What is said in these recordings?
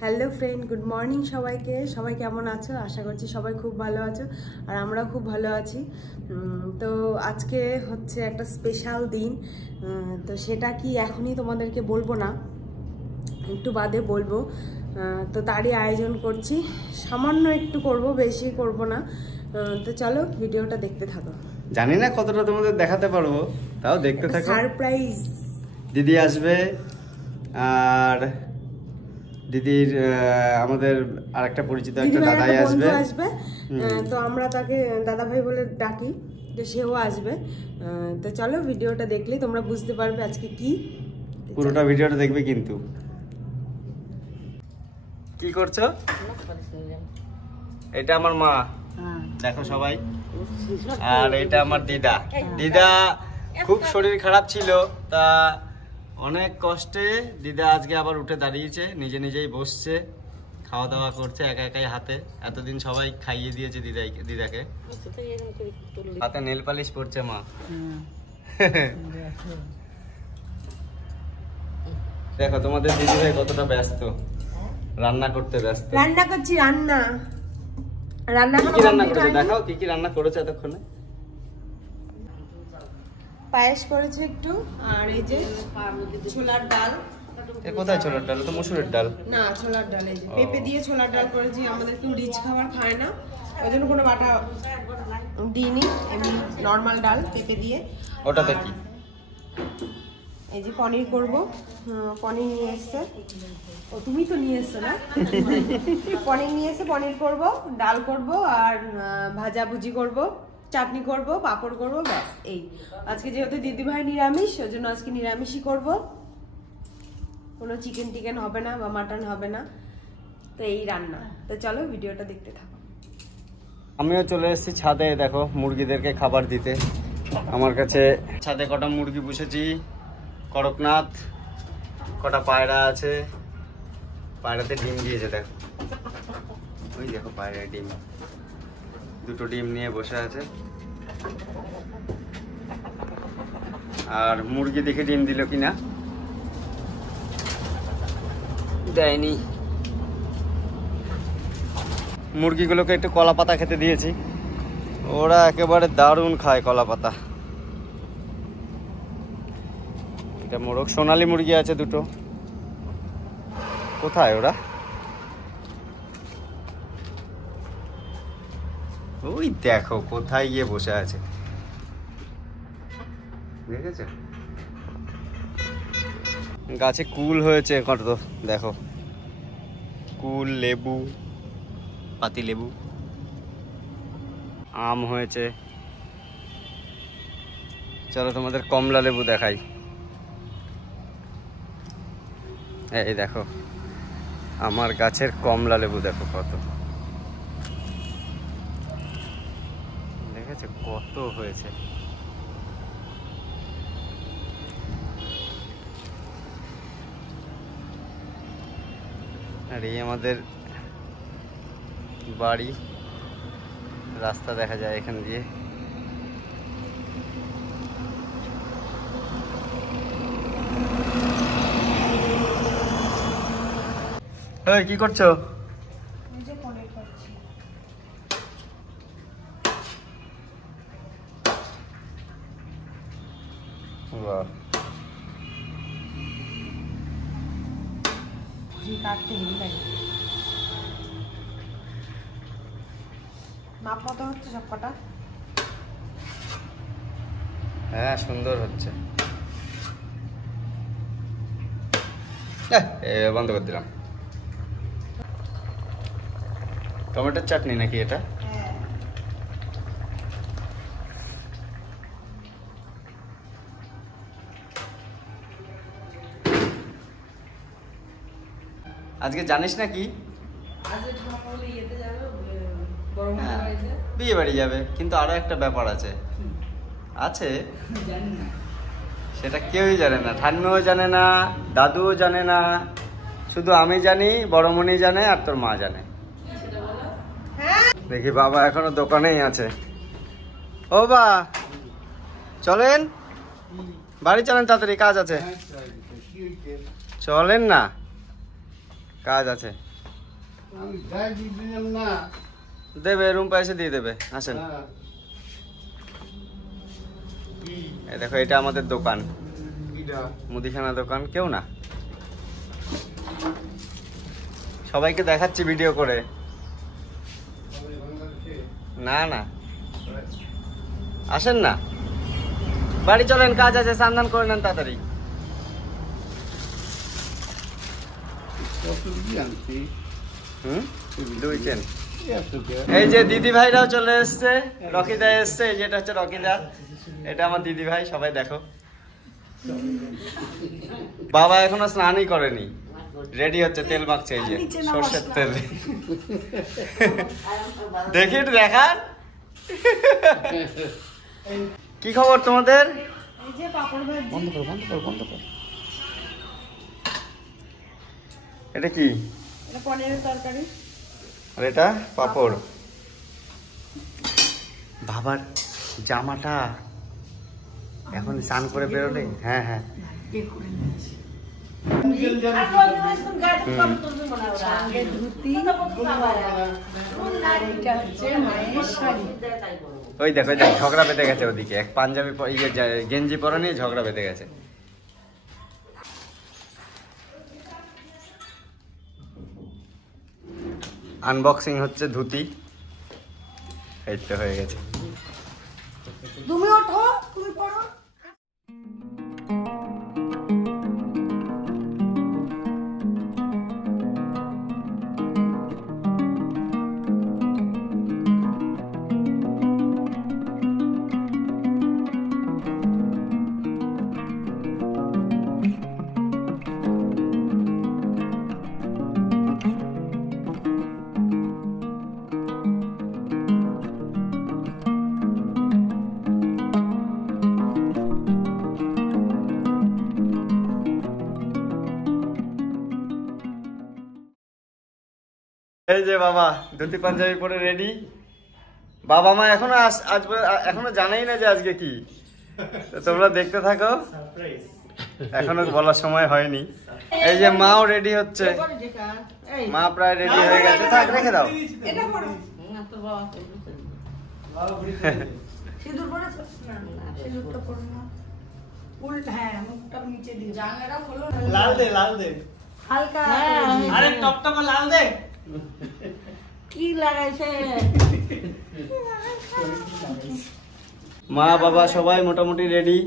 Hello friend, good morning সবাইকে। সবাই কেমন আছো? আশা করছি সবাই খুব ভালো আছো, আর আমরাও খুব ভালো আছি। তো আজকে হচ্ছে একটা স্পেশাল দিন। তো সেটা কি এখনই তোমাদেরকে বলবো না, একটু বাদে বলবো। তো তারই আয়োজন করছি, সামান্য একটু করব, বেশি করব না। তো চলো ভিডিওটা দেখতে থাকো। জানি না কতটা তোমাদের দেখাতে পারবো, তাও দেখতে থাকো। সারপ্রাইজ। দিদি আসবে, আর দিদির আমাদের আরেকটা পরিচিত একটা দাদাই আসবে। তো আমরা তাকে দাদা ভাই বলে ডাকি, তো সেও আসবে। তো চলো ভিডিওটা দেখলে তোমরা বুঝতে পারবে আজকে কি। পুরোটা ভিডিওটা দেখবে কিন্তু। কি করছো? এটা আমার মা, দেখো সবাই। আর এটা আমার দিদা। দিদা খুব শরীর খারাপ ছিল, তা অনেক কষ্টে দিদা আজকে আবার উঠে দাঁড়িয়েছে, নিজে নিজেই বসছে, খাওয়া দাওয়া করছে একা একাই হাতে। এতদিন সবাই খাইয়ে দিয়েছে দিদাকে। হাতে নেল পালিশ পড়ছে মা। দেখো তোমাদের দিদি ভাই কতটা ব্যস্ত, রান্না করতে ব্যস্ত। রান্না করছি, রান্না কি রান্না করেছে দেখাও, কি কি রান্না করেছে এতক্ষণে। পায়েস করেছে একটু, আর এই যে ছোলার ডাল। এ কোথায় ছোলার ডাল? তো মসুরের ডাল না, ছোলার ডাল। এই যে পেঁপে দিয়ে ছোলার ডাল করেছি। আমাদের কেউ রিচ খাবার খায় না, ওই জন্য কোনো বাটা দিইনি, এমনি নর্মাল ডাল পেঁপে দিয়ে। ওটাতে কি? এই যে পনির করব, পনির নিয়ে এসছে। ও তুমি তো নিয়ে এসছো না? পনির নিয়ে এসে পনির করব, ডাল করব, আর ভাজা ভুজি করব, চাটনি করব, পাঁপড় করব, ব্যাস এই। আজকে যেহেতু দিদিভাই নিরামিষ, ওই জন্য আজকে নিরামিষই করব, কোনো চিকেন টিকেন হবে না বা মাটন হবে না। তো এই রান্না। তো চলো ভিডিওটা দেখতে থাকো। আমিও চলে এসেছি ছাদে, দেখো মুরগিদেরকে খাবার দিতে। আমার কাছে ছাদে কটা মুরগি পুষেছি, করকনাথ, কটা পায়রা আছে। পায়রাতে ডিম দিয়েছে, দেখো ওই দেখো পায়রায় ডিম, দুটো ডিম নিয়ে বসে আছে। আর মুরগি দেখে ডিম দিল কিনা, দেয়নি। মুরগিগুলোকে একটু কলা পাতা খেতে দিয়েছি, ওরা একেবারে দারুণ খায় কলা পাতা। এটা মোরগ, সোনালী মুরগি আছে দুটো। কোথায় ওরা? ওই দেখো কোথায় গিয়ে বসে আছে, দেখেছো? গাছে কুল হয়েছে কত, দেখো কুল, লেবু, পাতি লেবু, আম হয়েছে। চলো তোমাদের কমলা লেবু দেখাই। এই দেখো আমার গাছের কমলা লেবু, দেখো কত, দেখেছো কত হয়েছে। আর এই আমাদের বাড়ি, রাস্তা দেখা যায় এখান দিয়ে। এই কি করছো? মাপ মতো হচ্ছে সব কটা। হ্যাঁ সুন্দর হচ্ছে। বন্ধ করে দিলাম। টমেটোর চাটনি নাকি এটা? আজকে জানিস না কি, বিয়ে বাড়ি যাবে, কিন্তু আরো একটা ব্যাপার আছে। আছে সেটা কেউই জানে না, ঠাম্মিও জানে না, দাদুও জানে না, শুধু আমি জানি, বড়মণি জানে, আর তোর মা জানে। দেখি বাবা এখনো দোকানেই আছে। ও বা চলেন, বাড়ি চলেন তাড়াতাড়ি, কাজ আছে। চলেন না, কাজ আছে। দেবে, রুম পয়সা দিয়ে দেবে, আসেন। এই দেখো, এটা আমাদের দোকান, মুদিখানা দোকান। কেউ না, সবাইকে দেখাচ্ছি ভিডিও করে। না না, আসেন না, বাড়ি চলেন, কাজ আছে, স্নান করে নেন তাড়াতাড়ি। এই যে দিদি ভাইরাও চলে এসছে, রকিদা এসছে, এই যেটা হচ্ছে রকিদা, এটা আমার দিদি ভাই, সবাই দেখো। বাবা এখনো স্নানই করেনি, রেডি হচ্ছে, তেল মাখছে, এই যে সর্ষের তেল। দেখি একটু দেখান, কি খবর তোমাদের? বন্ধ করো, বন্ধ করো, বন্ধ করো। এটা কি? পনিরের তরকারি। আর এটা পাপড়। বাবার জামাটা এখন স্নান করে বেরোলে, হ্যাঁ হ্যাঁ, ওই দেখো ঝগড়া বেঁধে গেছে ওদিকে, এক পাঞ্জাবি গেঞ্জি পরা নিয়ে ঝগড়া বেঁধে গেছে। আনবক্সিং হচ্ছে ধুতি, এই তো হয়ে গেছে। তুমি ওঠো, তুমি পড়ো। এই যে বাবা ধুতি পাঞ্জাবি পরে রেডি। বাবা মা এখনো জানাই না যে আজকে কি, তোমরা দেখতে থাকো, এখনো বলার সময় হয়নি। এই যে মাও রেডি হচ্ছে, মা প্রায় রেডি হয়ে গেছে, থাক রেখে দাও। লাল দে, লাল দে, হালকা, আরে টকটক লাল দে। কি লাগাইছে? মা বাবা সবাই মোটামুটি রেডি।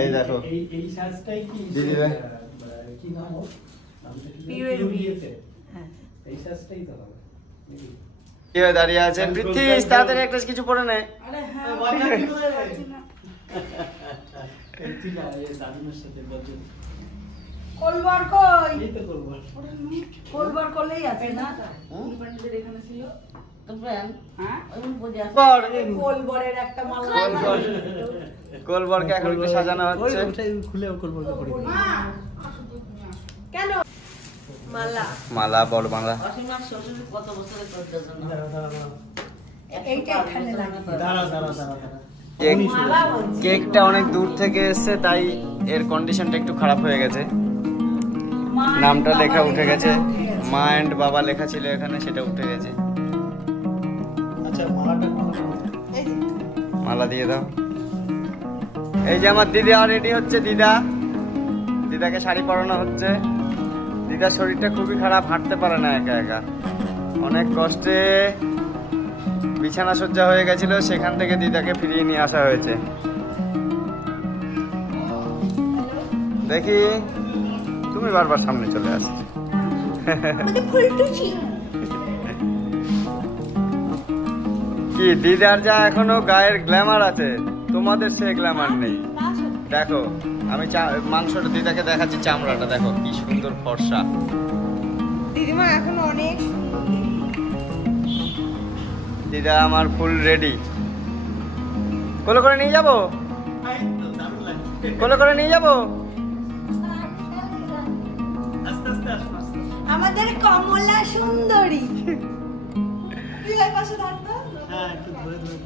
এই দেখো এই সাজটাই কি দিদি ভাই, কি নাম ওর? এই সাজটাই তো হবে। কি হয়ে দাঁড়িয়ে আছেন? পৃথ্বীশ তাড়াতাড়ি একটা কিছু পরে নে। আরে হ্যাঁ, দাদুনের সাথে কলবার কই? এই তো করবো। কলবার করলেই আছে না? এখানে ছিল তো ব্র্যান্ড, হ্যাঁ, ওই বোঝা বর, কলবারের একটা মালা। কোলবরকে এখন একটু সাজানো হচ্ছে। খুলে করবো কেন? মালা, মালা, বড় মালা। অসীমার শ্বশুর কত বছরের তোর জন্য এইটা এখানে লাগে। দাঁড়া দাঁড়া দাঁড়া কেকটা অনেক দূর থেকে এসছে, তাই এর কন্ডিশনটা একটু খারাপ হয়ে গেছে। নামটা লেখা উঠে গেছে, মা এন্ড বাবা লেখা ছিল এখানে, সেটা উঠে গেছে। আচ্ছা মালাটা মালা দিয়ে দাও। এই যে আমার দিদি আর রেডি হচ্ছে, দিদাকে শাড়ি পরানো হচ্ছে। দিদার শরীরটা খুবই খারাপ, হাঁটতে পারে না একা একা, অনেক কষ্টে বিছানা সজ্জা হয়ে গেছিল, সেখান থেকে দিদাকে ফিরিয়ে নিয়ে আসা হয়েছে। দেখি তুমি বারবার সামনে চলে আসো। কি দিদার যা এখনো গায়ের গ্ল্যামার আছে, তোমাদের সে গ্ল্যামার নেই। দেখো আমি মাংসটা দিদাকে দেখাচ্ছি, চামড়াটা দেখো কি সুন্দর ফর্সা। দিদিমা এখন অনেক দিদা আমার ফুল রেডি। কোলে করে নিয়ে যাবো, কোলে করে নিয়ে যাবো। আস্তে আস্তে আসুন, আস্তে আমাদের কমলা সুন্দরী। তুই এই পাশে দাঁড়া। হ্যাঁ একটু ধরে ধরে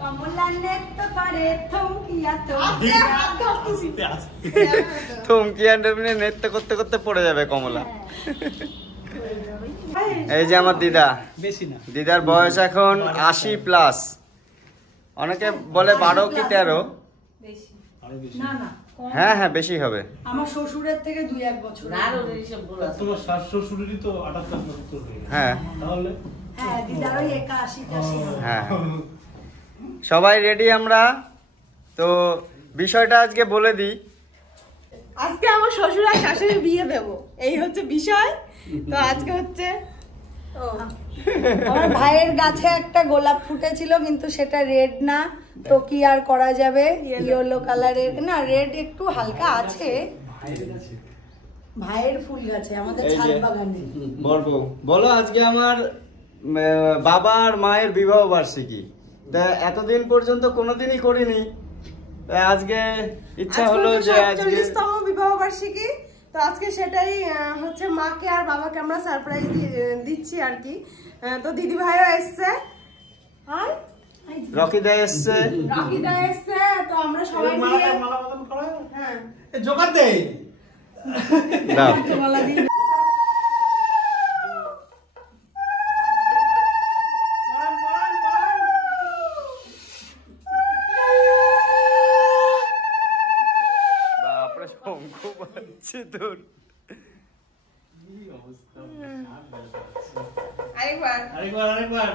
কমলা নেত পারে থমকিয়া তো আস্তে আস্তে থমকি নৃত্য করতে করতে পড়ে যাবে কমলা। এই যে আমার দিদা, বেশি না। দিদার বয়স এখন 80+। অনেকে বলে 12 কি 13। আরো বেশি। না না কম। হ্যাঁ হ্যাঁ বেশি হবে। আমার শ্বশুরের থেকে 2-1 বছর। আর ওর এইসব বলা আছে। তোমার শাশুড়ি তো 78 হয়ে গেছে। হ্যাঁ তাহলে হ্যাঁ দিদার ওই 81-82 হবে। হ্যাঁ সবাই রেডি আমরা তো। বিষয়টা আজকে বলে দিই, আজকে আমার শ্বশুর আর শাশুড়ির বিয়ে দেবো, এই হচ্ছে বিষয়। তো আজকে হচ্ছে আমার ভাইয়ের গাছে একটা গোলাপ ফুটেছিল কিন্তু সেটা রেড না, তো কি আর করা যাবে, ইয়েলো কালারের না, রেড একটু হালকা আছে। ভাইয়ের ফুল গাছে আমাদের এই যে। ছাদ বাগানে। বলবো বলো আজকে আমার বাবা আর মায়ের বিবাহ বার্ষিকী। তা এতদিন পর্যন্ত কোনোদিনই করিনি, তা আজকে ইচ্ছা হলো যে আজকে 47তম বিবাহ বার্ষিকী। তো আজকে সেটাই হচ্ছে মাকে আর বাবাকে আমরা সারপ্রাইজ দিচ্ছি আর কি। তো দিদি ভাইও এসছে, আর রকিদা এসছে, রাকিদা এসছে। তো আমরা সবাই মিলে মালা বদল করা। হ্যাঁ এ জোগাড় দে। দাও। মালা দিই। বাপরে শঙ্খ বাজছে তোর। আরেকবার আরেকবার।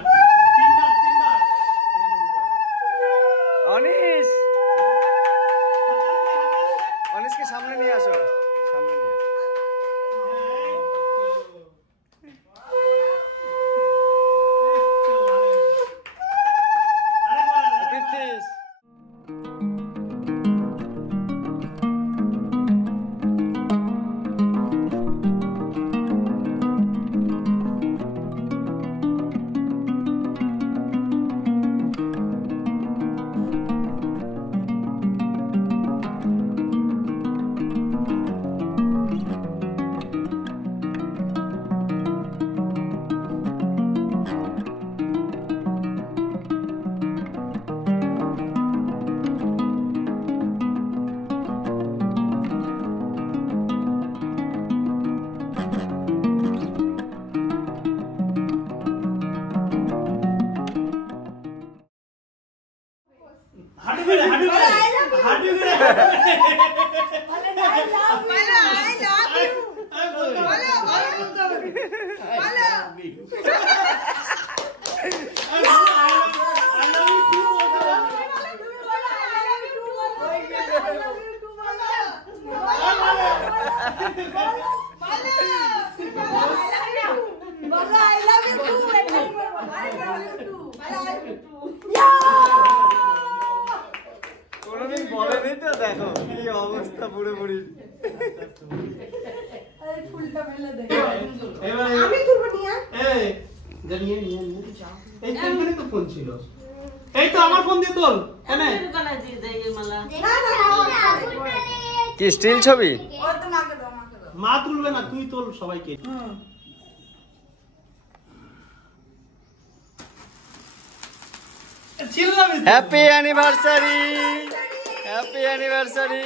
তিনবার। অনিশ, অনিশকে সামনে নিয়ে আসো, সামনে নিয়ে আসো। প্রীতিশ। হাঁটু গেড়ে। কোনোদিন বলেনি তো, দেখো কি অবস্থা পুরো পুরি। ফুলটা ফেলে দে। আমি তুলবো নিয়ে। এই জানিয়ে নিয়ে। এই কোনখানে তো ফোন ছিল? এই তো আমার ফোন দিয়ে তোল। এনে। আমি দোকানে দিয়ে যাই এই মালা। কি স্টিল ছবি? মা তুলবে না, তুই তোল সবাইকে। চিল্লাবি তো। Happy anniversary, happy anniversary.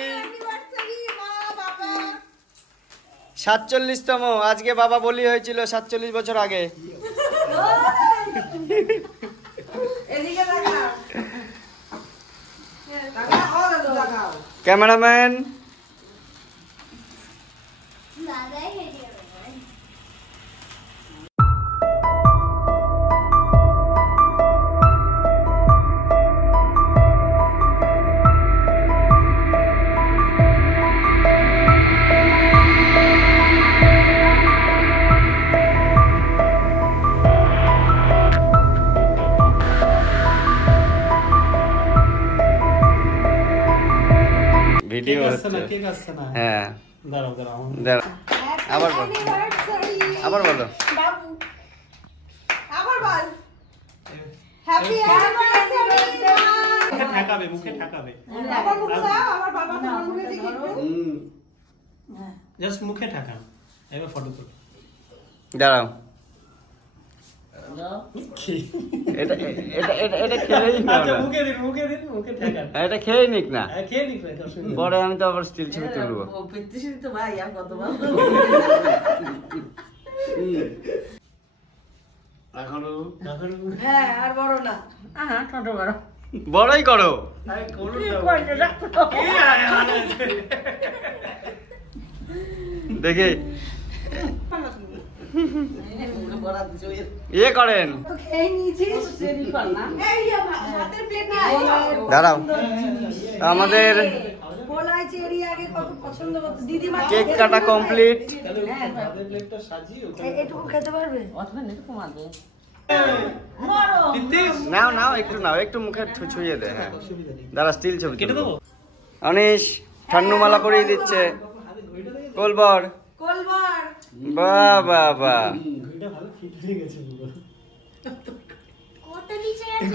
47তম আজকে বাবা বলি হয়েছিল 47 বছর আগে। এদিকে দেখা। ক্যামেরাম্যান ভিডিও কেক আসছে হচ্ছে। না, কেক আসছে না। হ্যাঁ দাঁড়াও দাঁড়াও। দাঁড়া। আবার বল, আবার বলো। বাবু আবার বল। Happy anniversary. মুখে ঠেকাবে, মুখে ঠেকাবে। আবার মুখ চাও, আবার বাবাকে মুখে দেখি একটু। জাস্ট মুখে ঠেকান। এবার ফটো তুল। দাঁড়াও। দাও। এটা এটা এটা এটা খেয়েই না, আচ্ছা মুখে দিন, মুখে ঠেকান। এটা খেয়েই নিক না, খেয়ে নিক না, এটা অসুবিধা নেই। পরে আমি তো আবার স্টিল ছবি তুলবো। ও পেতেছি তো ভাই আর কত ভালো। এখনো হ্যাঁ আর বড় না। ছোট বড় বড়ই করো। দেখি ইয়ে করেন, তো খেয়ে নিয়েছিস? দাঁড়াও। আমাদের বলাই চেরি আগে কত পছন্দ করতো দিদিমা। কেক কাটা কমপ্লিট। এটুকু খেতে পারবে? নাও নাও, একটু নাও, একটু মুখে ছুঁয়ে দে। হ্যাঁ দাঁড়া, স্টিল ছবি তুলবো। অনিশ ঠান্ডুমালা পরিয়ে দিচ্ছে। কোলবর কলবার বাহ বাহ বাহ।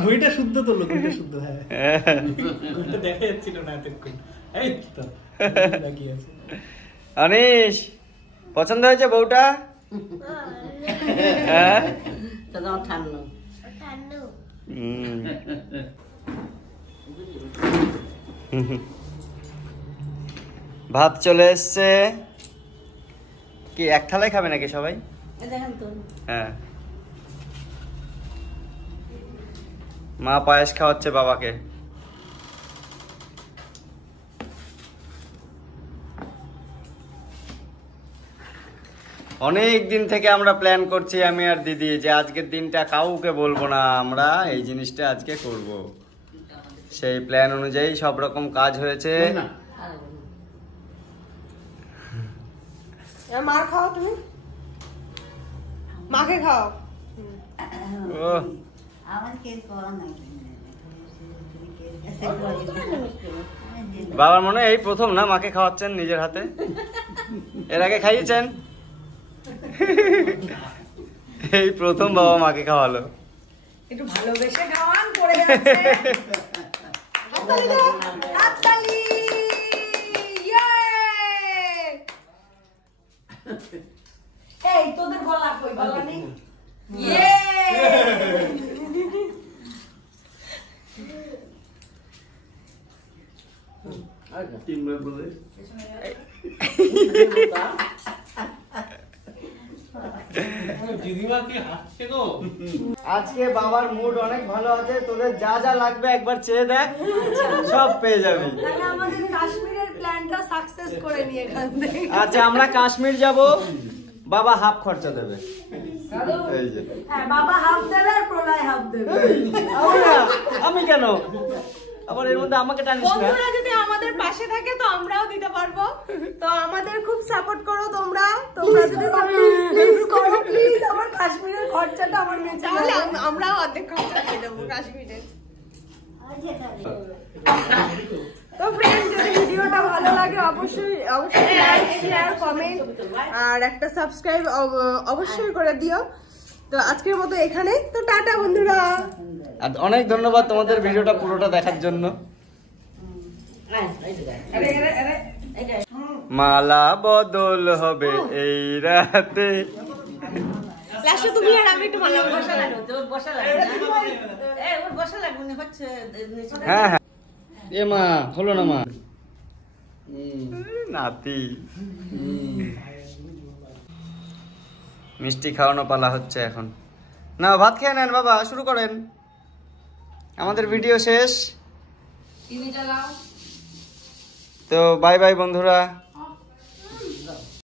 ঘড়িটা শুদ্ধ তো, ঘড়িটা শুদ্ধ। হ্যাঁ ঘড়িটা দেখা যাচ্ছিল না এতক্ষণ। এই তো বাকি আছে। অনিশ পছন্দ হয়েছে বউটা? হ্যাঁ ঠান্ডা ভাত চলে এসছে। কি এক থালায় খাবে নাকি সবাই? দেখেন তো হ্যাঁ, মা পায়েস খাওয়াচ্ছে বাবাকে। অনেক দিন থেকে আমরা প্ল্যান করছি আমি আর দিদি, যে আজকের দিনটা কাউকে বলবো না, আমরা এই জিনিসটা আজকে করব। সেই প্ল্যান অনুযায়ী সব রকম কাজ হয়েছে। মার খাও, তুমি মাকে খাও। ও বাবার মনে হয় এই প্রথম না মাকে খাওয়াচ্ছেন নিজের হাতে? এর আগে খাইয়েছেন? এই প্রথম বাবা মাকে খাওয়ালো। একটু ভালোবেসে খাওয়ান, পড়ে যাচ্ছে। হাততালি! ইয়ে! এই তোদের গলা কই? গলা নেই? ইয়ে! দিদিমা কি হাসছে গো? আজকে বাবার মুড অনেক ভালো আছে। তোদের যা যা লাগবে একবার চেয়ে দেখ, সব পেয়ে যাবি। তাহলে আমাদের কাশ্মীরের প্ল্যানটা সাকসেস করে নিয়ে এখান থেকে। আচ্ছা আমরা কাশ্মীর যাব, বাবা হাফ খরচা দেবে। এই যে হ্যাঁ, বাবা হাফ দেবে আর প্রলয় হাফ দেবে। আমি কেন আবার এর মধ্যে আমাকে টানিস না? বন্ধুরা যদি আমাদের পাশে থাকে তো আমরাও দিতে পারবো। তো আমাদের খুব সাপোর্ট করো তোমরা। তোমরা যদি প্লিজ করো, প্লিজ আমার কাশ্মীরের খরচাটা আমার মেয়ে তাহলে আমরাও অর্ধেক খরচা দিয়ে দেবো কাশ্মীরে। তো ফ্রেন্ড, যদি ভিডিওটা ভালো লাগে অবশ্যই অবশ্যই লাইক শেয়ার কমেন্ট আর একটা সাবস্ক্রাইব অবশ্যই করে দিও। তো আজকের মতো এখানে, তো টাটা বন্ধুরা। আর অনেক ধন্যবাদ তোমাদের ভিডিওটা পুরোটা দেখার জন্য। মালা বদল হবে এই রাতে। লাস্টে তুমি আর আমি একটু মালা বসা লাগবে, ওর বসা লাগবে না। ওর বসা লাগবে না, হচ্ছে হ্যাঁ হ্যাঁ। এ মা হলো না মা, নাতি। মিষ্টি খাওয়ানো পালা হচ্ছে এখন। না ভাত খেয়ে নেন বাবা, শুরু করেন। আমাদের ভিডিও শেষ। তো বাই বাই বন্ধুরা।